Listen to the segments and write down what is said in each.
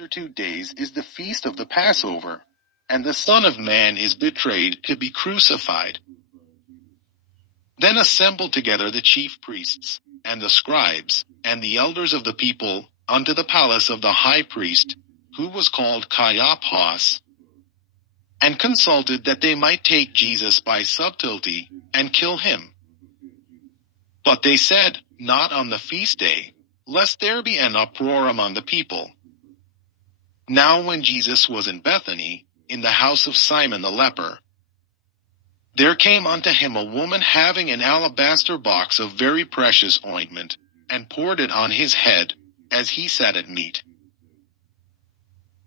After 2 days is the feast of the Passover, and the Son of Man is betrayed to be crucified. Then assembled together the chief priests, and the scribes, and the elders of the people, unto the palace of the high priest, who was called Caiaphas, and consulted that they might take Jesus by subtlety, and kill him. But they said, Not on the feast day, lest there be an uproar among the people. Now when Jesus was in Bethany, in the house of Simon the leper, there came unto him a woman having an alabaster box of very precious ointment, and poured it on his head, as he sat at meat.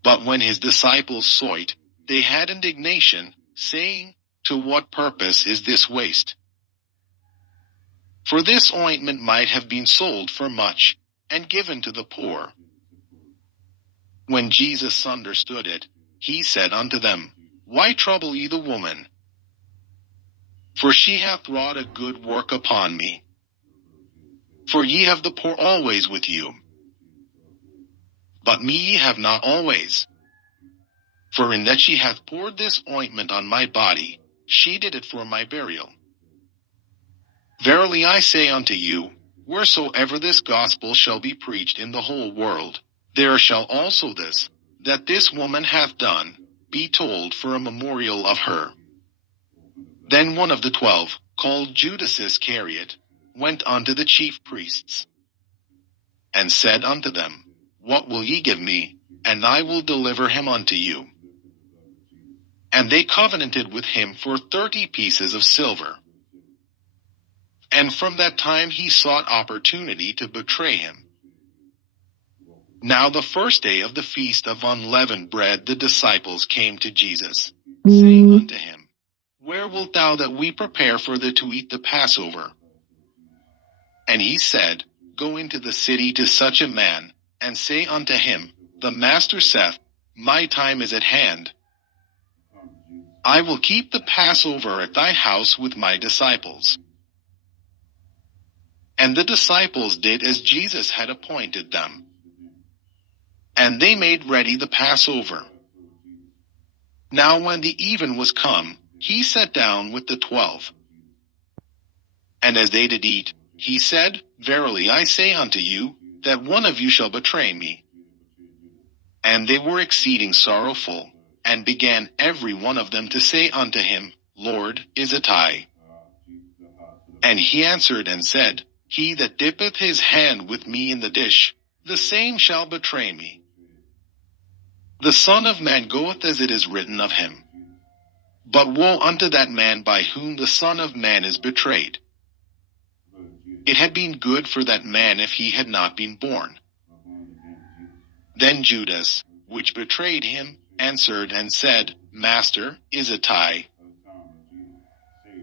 But when his disciples saw it, they had indignation, saying, To what purpose is this waste? For this ointment might have been sold for much, and given to the poor. When Jesus understood it, he said unto them, Why trouble ye the woman? For she hath wrought a good work upon me. For ye have the poor always with you, but me ye have not always. For in that she hath poured this ointment on my body, she did it for my burial. Verily I say unto you, wheresoever this gospel shall be preached in the whole world, there shall also this, that this woman hath done, be told for a memorial of her. Then one of the 12, called Judas Iscariot, went unto the chief priests, and said unto them, What will ye give me, and I will deliver him unto you? And they covenanted with him for 30 pieces of silver. And from that time he sought opportunity to betray him. Now the first day of the feast of unleavened bread the disciples came to Jesus, saying unto him, Where wilt thou that we prepare for thee to eat the Passover? And he said, Go into the city to such a man, and say unto him, The Master saith, My time is at hand. I will keep the Passover at thy house with my disciples. And the disciples did as Jesus had appointed them. And they made ready the Passover. Now when the even was come, he sat down with the 12. And as they did eat, he said, Verily I say unto you, that one of you shall betray me. And they were exceeding sorrowful, and began every one of them to say unto him, Lord, is it I? And he answered and said, He that dippeth his hand with me in the dish, the same shall betray me. The Son of Man goeth as it is written of him. But woe unto that man by whom the Son of Man is betrayed. It had been good for that man if he had not been born. Then Judas, which betrayed him, answered and said, Master, is it I?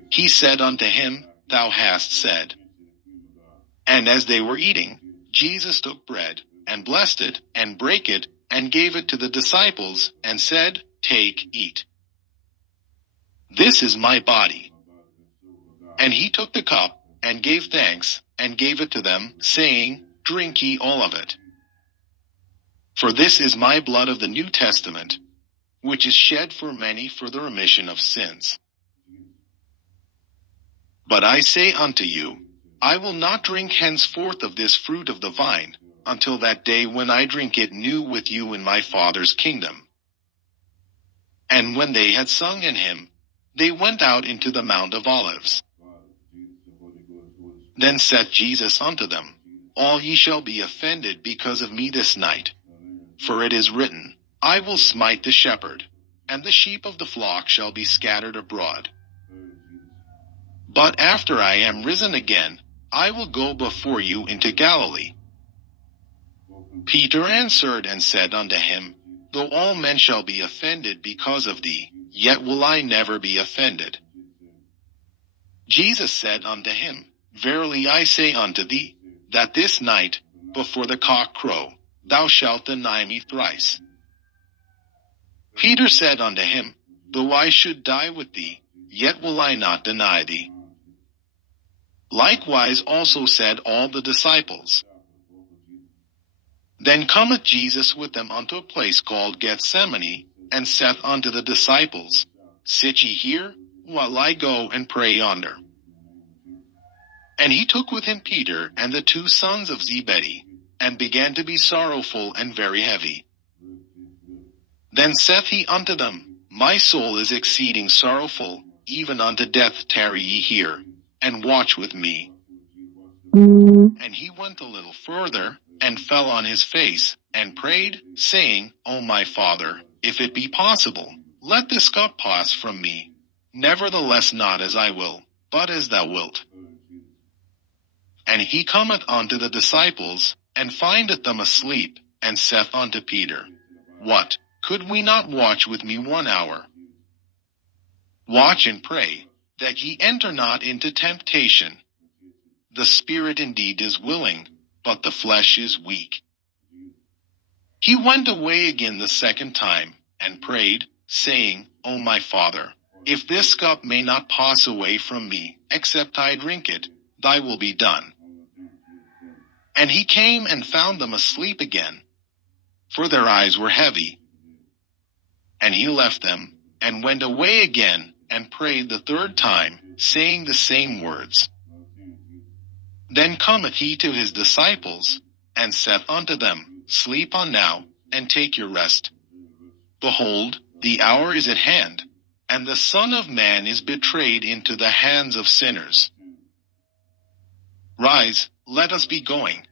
He said unto him, Thou hast said. And as they were eating, Jesus took bread, and blessed it, and brake it, and gave it to the disciples, and said, Take, eat. This is my body. And he took the cup, and gave thanks, and gave it to them, saying, Drink ye all of it. For this is my blood of the New Testament, which is shed for many for the remission of sins. But I say unto you, I will not drink henceforth of this fruit of the vine, until that day when I drink it new with you in my Father's kingdom. And when they had sung in him, they went out into the Mount of Olives. Then said Jesus unto them, All ye shall be offended because of me this night. For it is written, I will smite the shepherd, and the sheep of the flock shall be scattered abroad. But after I am risen again, I will go before you into Galilee. Peter answered and said unto him, Though all men shall be offended because of thee, yet will I never be offended. Jesus said unto him, Verily I say unto thee, that this night, before the cock crow, thou shalt deny me thrice. Peter said unto him, Though I should die with thee, yet will I not deny thee. Likewise also said all the disciples. Then cometh Jesus with them unto a place called Gethsemane, and saith unto the disciples, Sit ye here, while I go and pray yonder. And he took with him Peter and the 2 sons of Zebedee, and began to be sorrowful and very heavy. Then saith he unto them, My soul is exceeding sorrowful, even unto death. Tarry ye here, and watch with me. And he went a little further, and fell on his face, and prayed, saying, O my Father, if it be possible, let this cup pass from me. Nevertheless not as I will, but as thou wilt. And he cometh unto the disciples, and findeth them asleep, and saith unto Peter, What, could we not watch with me 1 hour? Watch and pray, that ye enter not into temptation. The spirit indeed is willing, but the flesh is weak. He went away again the 2nd time, and prayed, saying, O my Father, if this cup may not pass away from me, except I drink it, thy will be done. And he came and found them asleep again, for their eyes were heavy. And he left them, and went away again, and prayed the 3rd time, saying the same words. Then cometh he to his disciples, and saith unto them, Sleep on now, and take your rest. Behold, the hour is at hand, and the Son of Man is betrayed into the hands of sinners. Rise, let us be going.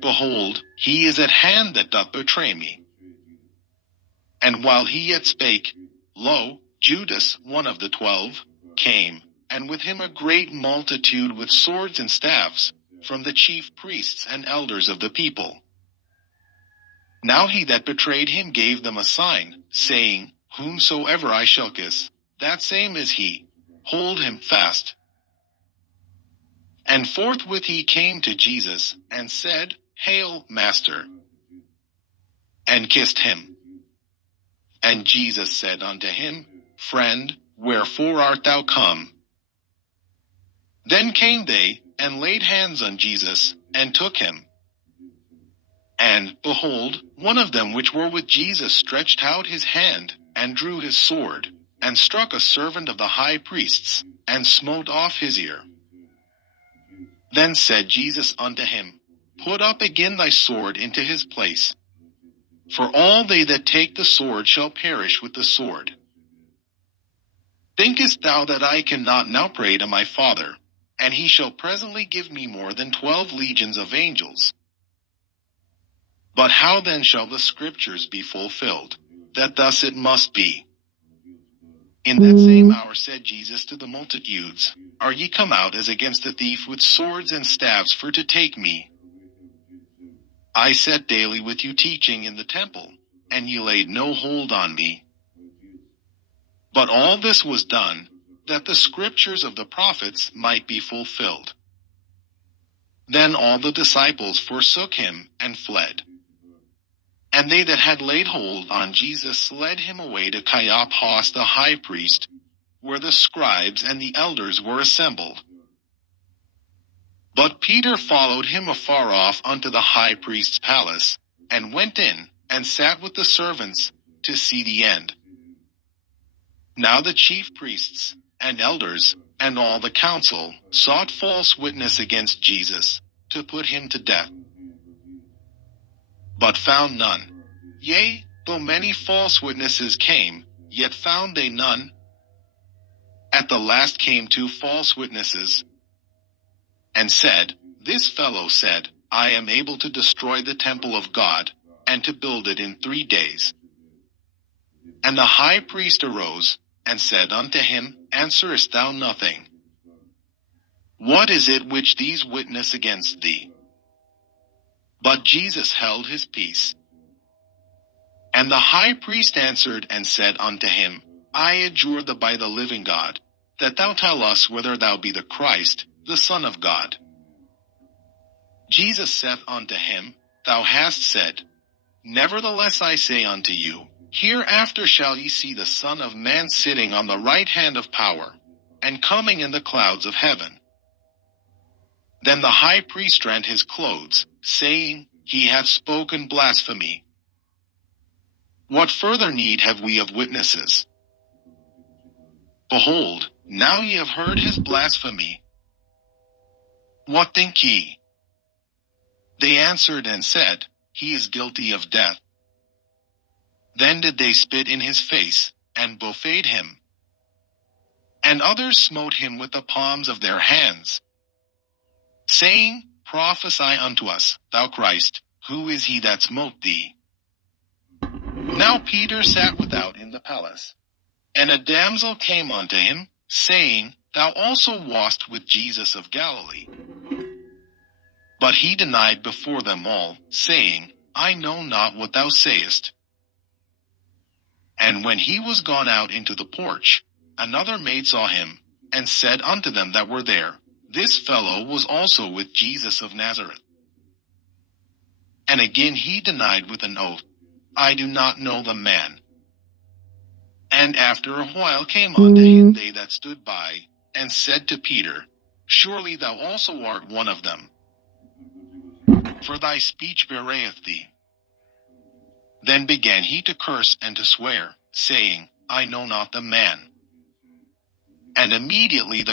Behold, he is at hand that doth betray me. And while he yet spake, lo, Judas, one of the 12, came, and with him a great multitude with swords and staves, from the chief priests and elders of the people. Now he that betrayed him gave them a sign, saying, Whomsoever I shall kiss, that same is he. Hold him fast. And forthwith he came to Jesus, and said, Hail, Master, and kissed him. And Jesus said unto him, Friend, wherefore art thou come? Then came they, and laid hands on Jesus, and took him. And, behold, one of them which were with Jesus stretched out his hand, and drew his sword, and struck a servant of the high priest's, and smote off his ear. Then said Jesus unto him, Put up again thy sword into his place. For all they that take the sword shall perish with the sword. Thinkest thou that I cannot now pray to my Father, and he shall presently give me more than 12 legions of angels? But how then shall the Scriptures be fulfilled, that thus it must be? In that same hour said Jesus to the multitudes, Are ye come out as against a thief with swords and staves for to take me? I sat daily with you teaching in the temple, and ye laid no hold on me. But all this was done, that the Scriptures of the prophets might be fulfilled. Then all the disciples forsook him, and fled. And they that had laid hold on Jesus led him away to Caiaphas the high priest, where the scribes and the elders were assembled. But Peter followed him afar off unto the high priest's palace, and went in, and sat with the servants, to see the end. Now the chief priests, and elders, and all the council, sought false witness against Jesus, to put him to death. But found none. Yea, though many false witnesses came, yet found they none. At the last came 2 false witnesses, and said, This fellow said, I am able to destroy the temple of God, and to build it in 3 days. And the high priest arose, and said unto him, Answerest thou nothing? What is it which these witness against thee? But Jesus held his peace. And the high priest answered and said unto him, I adjure thee by the living God, that thou tell us whether thou be the Christ, the Son of God. Jesus saith unto him, Thou hast said. Nevertheless I say unto you, Hereafter shall ye see the Son of Man sitting on the right hand of power, and coming in the clouds of heaven. Then the high priest rent his clothes, saying, he hath spoken blasphemy. What further need have we of witnesses? Behold, now ye have heard his blasphemy. What think ye? They answered and said, He is guilty of death. Then did they spit in his face, and buffeted him. And others smote him with the palms of their hands, saying, Prophesy unto us, thou Christ, who is he that smote thee? Now Peter sat without in the palace. And a damsel came unto him, saying, Thou also wast with Jesus of Galilee. But he denied before them all, saying, I know not what thou sayest. And when he was gone out into the porch, another maid saw him, and said unto them that were there, This fellow was also with Jesus of Nazareth. And again he denied with an oath, I do not know the man. And after a while came unto him they that stood by, and said to Peter, Surely thou also art one of them, for thy speech bewrayeth thee. Then began he to curse and to swear, saying, I know not the man. And immediately the